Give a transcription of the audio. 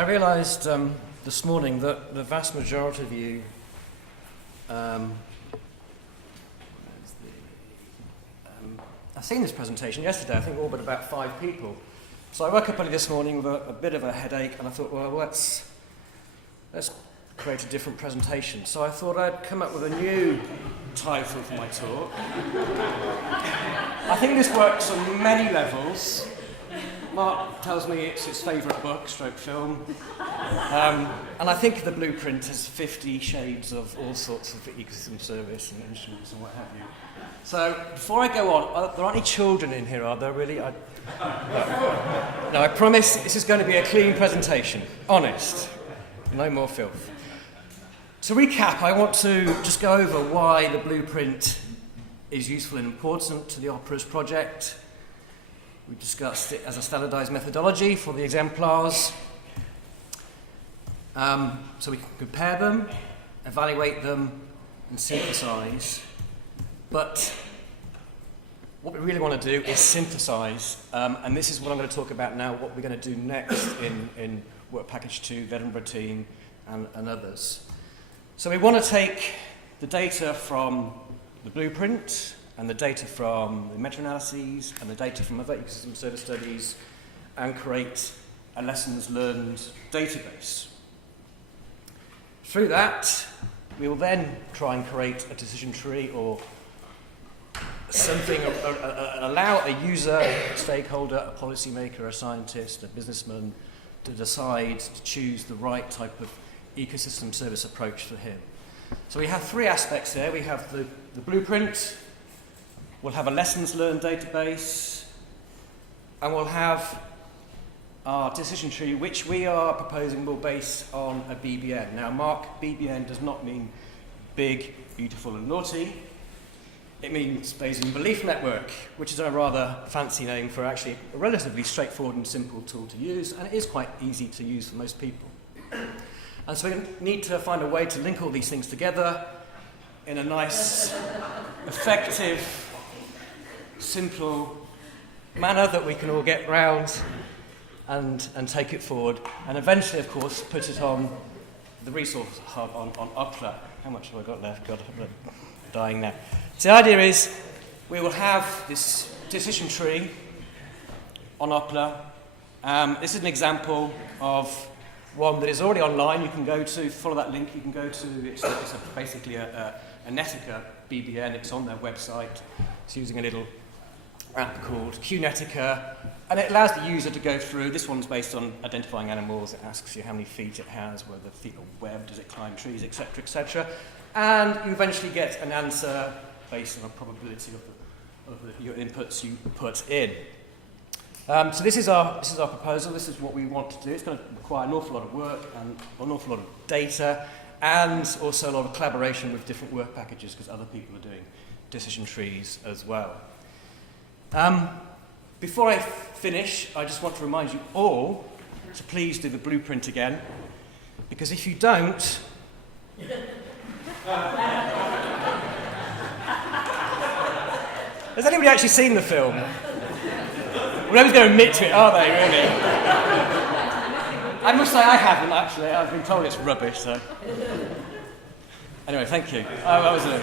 I realised this morning that the vast majority of you I've seen this presentation yesterday, I think all but about 5 people. So I woke up early this morning with a bit of a headache, and I thought, well, let's create a different presentation. So I thought I'd come up with a new title for my talk. I think this works on many levels. Mark tells me it's his favourite book, stroke film. And I think the blueprint has 50 shades of all sorts of ecosystem service and instruments and what have you. So before I go on, there aren't any children in here, are there really? No, I promise this is going to be a clean presentation, honest, no more filth. To recap, I want to just go over why the blueprint is useful and important to the Opera's project. We discussed it as a standardised methodology for the exemplars. So we can compare them, evaluate them, and synthesise. But what we really want to do is synthesise, and this is what I'm going to talk about now, what we're going to do next in Work Package 2, the Edinburgh team, and others. So we want to take the data from the blueprint, and the data from the meta-analyses, and the data from other ecosystem service studies, and create a lessons learned database. Through that, we will then try and create a decision tree or something, allow a user, a stakeholder, a policymaker, a scientist, a businessman to decide to choose the right type of ecosystem service approach for him. So we have 3 aspects there. We have the blueprint, we'll have a lessons learned database, and we'll have our decision tree, which we are proposing will base on a BBN. Now, mark, BBN does not mean big, beautiful, and naughty. It means Bayesian belief network, which is a rather fancy name for actually a relatively straightforward and simple tool to use, and it is quite easy to use for most people. And so we need to find a way to link all these things together in a nice, effective, simple manner that we can all get round and take it forward, and eventually, of course, put it on the resource hub on Opera. How much have I got left? God, I'm dying now. So the idea is we will have this decision tree on Opera. This is an example of one that is already online. You can go to, follow that link, you can go to, it's basically a Netica BBN, it's on their website. It's using a little app called QNetica, and it allows the user to go through. This one's based on identifying animals. It asks you how many feet it has, whether the feet are webbed, does it climb trees, etc., etc. And you eventually get an answer based on a probability of your inputs you put in. So this is our proposal. This is what we want to do. It's going to require an awful lot of work and an awful lot of data, and also a lot of collaboration with different work packages, because other people are doing decision trees as well. Before I finish, I just want to remind you all to please do the blueprint again, because if you don't, has anybody actually seen the film? Nobody's going to admit to it, are they, really? I must say I haven't, actually. I've been told it's rubbish, so. Anyway, thank you. That was it.